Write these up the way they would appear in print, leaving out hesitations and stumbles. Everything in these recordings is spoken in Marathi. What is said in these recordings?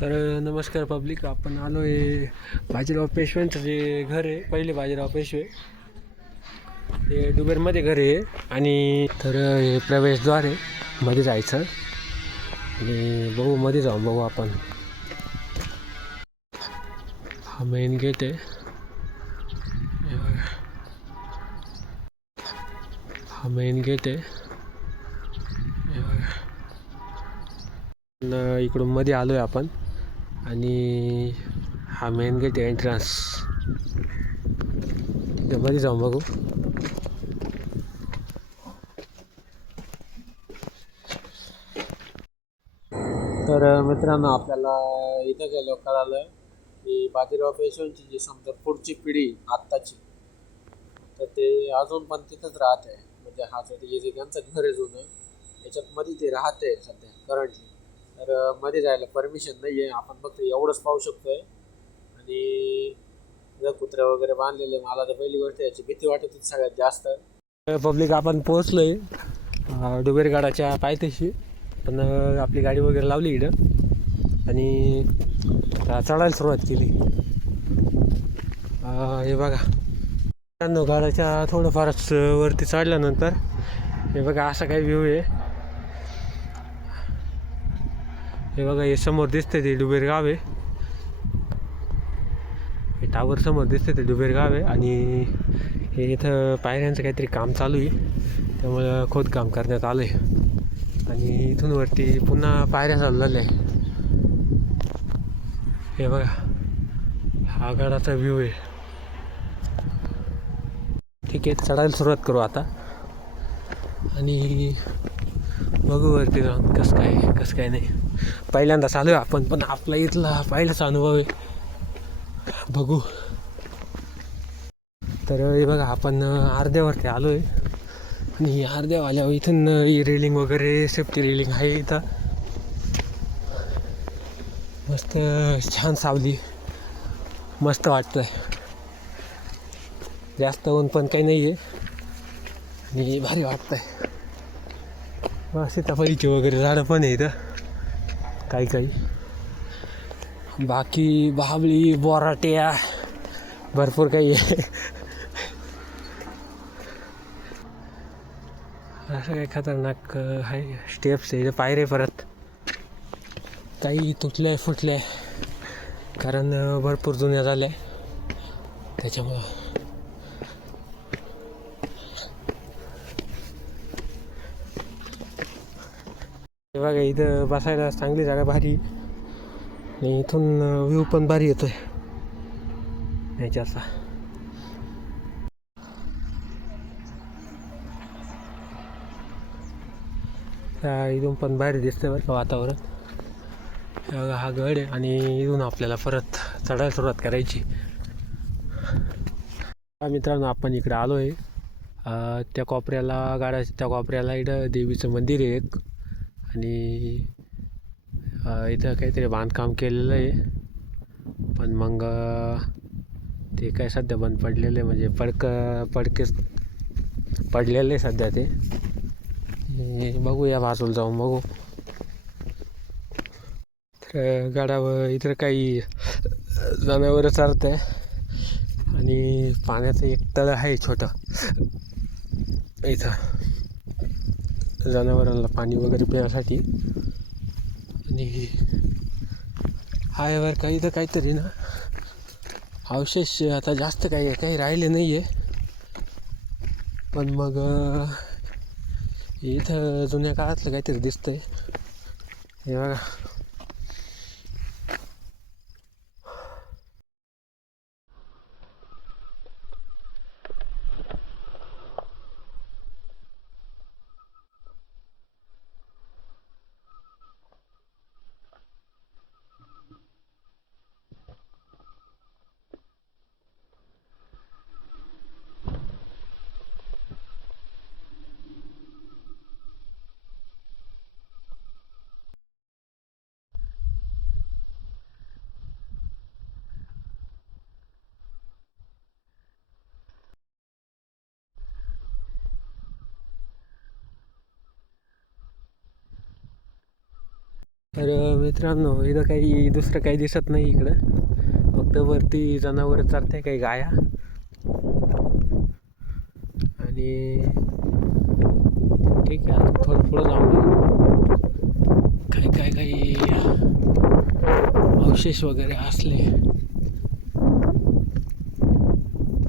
तर नमस्कार पब्लिक, आपण आलो आहे बाजीराव पेशव्यांचं जे घर आहे, पहिले बाजीराव पेशवे ते डुबेरमध्ये घर आहे. आणि तर हे प्रवेशद्वार आहे, मध्ये जायचं आणि बघू, मध्ये जाऊन बघू आपण. हा मेन गेट आहे, हा मेन गेट आहे. इकडून मध्ये आलो आहे आपण आणि हा मेन गेट आहे, एंट्रन्स. मध्ये जाऊन बघू. तर मित्रांनो, आपल्याला इथं गेलो कळालं की बाजीराव पेशव्यांची जी समजा पुढची पिढी आत्ताची, तर ते अजून पण तिथंच राहते. म्हणजे हा जे त्यांचं घर आहे जुनं, याच्यात मध्ये ते राहते सध्या करंटली. तर मध्ये जायला परमिशन नाही आहे, आपण फक्त एवढंच पाहू शकतोय. आणि जर कुत्रे वगैरे बांधलेले, मला तर पहिली गोष्ट याची भीती वाटत होती सगळ्यात जास्त. पब्लिक, आपण पोहोचलोय डुबेरगडाच्या पायथ्याशी. पण आपली गाडी वगैरे लावली इकडं आणि चढायला सुरुवात केली. हे बघा, गडाच्या थोडंफारच वरती चढल्यानंतर हे बघा असा काही व्ह्यू आहे. हे बघा, हे समोर दिसते ते डुबेर गाव आहे. हे टावर समोर दिसते ते डुबेर गाव आहे. आणि हे इथं पायऱ्यांचं काहीतरी काम चालू आहे, त्यामुळं खोदकाम करण्यात आलं आहे. आणि इथून वरती पुन्हा पायऱ्या चाललेल्या आहे. हे बघा, हा गडाचा व्ह्यू आहे. ठीक आहे, चढायला सुरुवात करू आता आणि बघू वरती जाऊन कसं काय नाही. पहिल्यांदा चालू आहे आपण, पण आपला इथला पहिलाच अनुभव आहे. बघू. तर हे बघा, आपण अर्ध्यावरती आलो आहे आणि अर्ध्या आल्यावर इथून रेलिंग वगैरे, सेफ्टी रेलिंग आहे इथं. मस्त छान सावली, मस्त वाटतं आहे. जास्त ऊन पण काही नाही आहे आणि भारी वाटतं आहे. सीताफळीची वगैरे झाडं पण आहे इथं काही. बाकी बाभळी, बोराट्या भरपूर काही आहे. असं काही खतरनाक आहे. स्टेप्स आहे, पायरे परत काही तुटले फुटले, कारण भरपूर जुन्या झाल्या त्याच्यामुळं. हे बघा, इथं बसायला चांगली जागा, भारी. आणि इथून व्ह्यू पण भारी येतोय याच्याचा. इथून पण भारी दिसतंय बरं का वातावरण. हा गड आहे आणि इथून आपल्याला परत चढायला सुरुवात करायची. मित्रांनो, आपण इकडे आलो आहे. त्या कोपऱ्याला, गाडाच्या त्या कोपऱ्याला इथं देवीचं मंदिर आहे एक. आणि इथं काहीतरी बांधकाम केलेलं आहे, पण मग ते काय सध्या बंद पडलेलं आहे. म्हणजे पडकेच पडलेलं आहे सध्या ते. बघू, या बाजूला जाऊन बघू. तर गडावर इतर काही जनावरं चरत आहे आणि पाण्याचं एक तळ आहे छोटं इथं जनावरांना पाणी वगैरे पिण्यासाठी. आणि हायवर काही तर काहीतरी ना अवशेष आता जास्त काही राहिले नाही आहे. पण मग इथं जुन्या काळातलं काहीतरी दिसतंय. हे बघा. तर मित्रांनो, इथं काही दुसरं काही दिसत नाही इकडं, फक्त वरती जनावर चरते काही गाया. आणि ठीक आहे, आता थोडं पुढं जाऊ. काही अवशेष वगैरे असले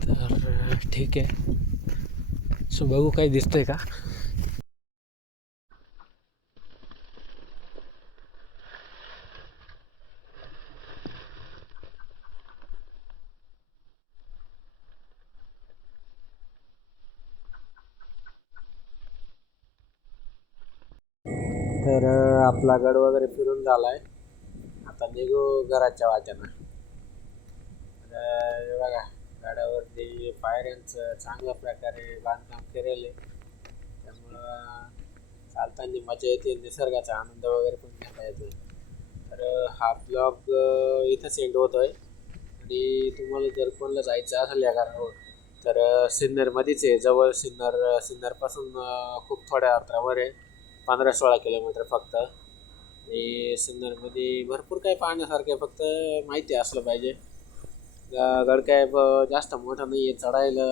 तर ठीक आहे. सो बघू काही दिसतंय का. तर आपला गड वगैरे फिरून झालाय, आता निघू घराच्या वाट्यानं. तर बघा, गडावरती पायऱ्यांचं चांगल्या प्रकारे बांधकाम केलेलं आहे, त्यामुळं चालताना मजा येते, निसर्गाचा आनंद वगैरे पण घेता येतो. तर हा ब्लॉग इथं सेंड होतोय. आणि तुम्हाला जर कोणाला जायचं असेल या गडावर, तर सिन्नरमध्येच आहे, जवळ सिन्नरपासून खूप थोड्या अंतरावर आहे, 15-16 किलोमीटर फक्त. आणि सिन्नरमध्ये भरपूर काही पाहण्यासारखं आहे, फक्त माहिती असलं पाहिजे. गड काय जास्त मोठा नाही आहे, चढायला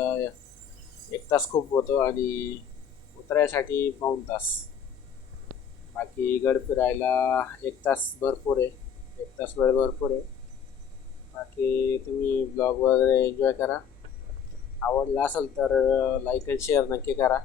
1 तास खूप होतो आणि उतरायसाठी 1.5 तास. बाकी गड फिरायला 1 तास भरपूर आहे, 1 तास वेळ भरपूर आहे. बाकी तुम्ही ब्लॉग वगैरे एन्जॉय करा. आवडला असेल तर लाईक आणि शेअर नक्की करा.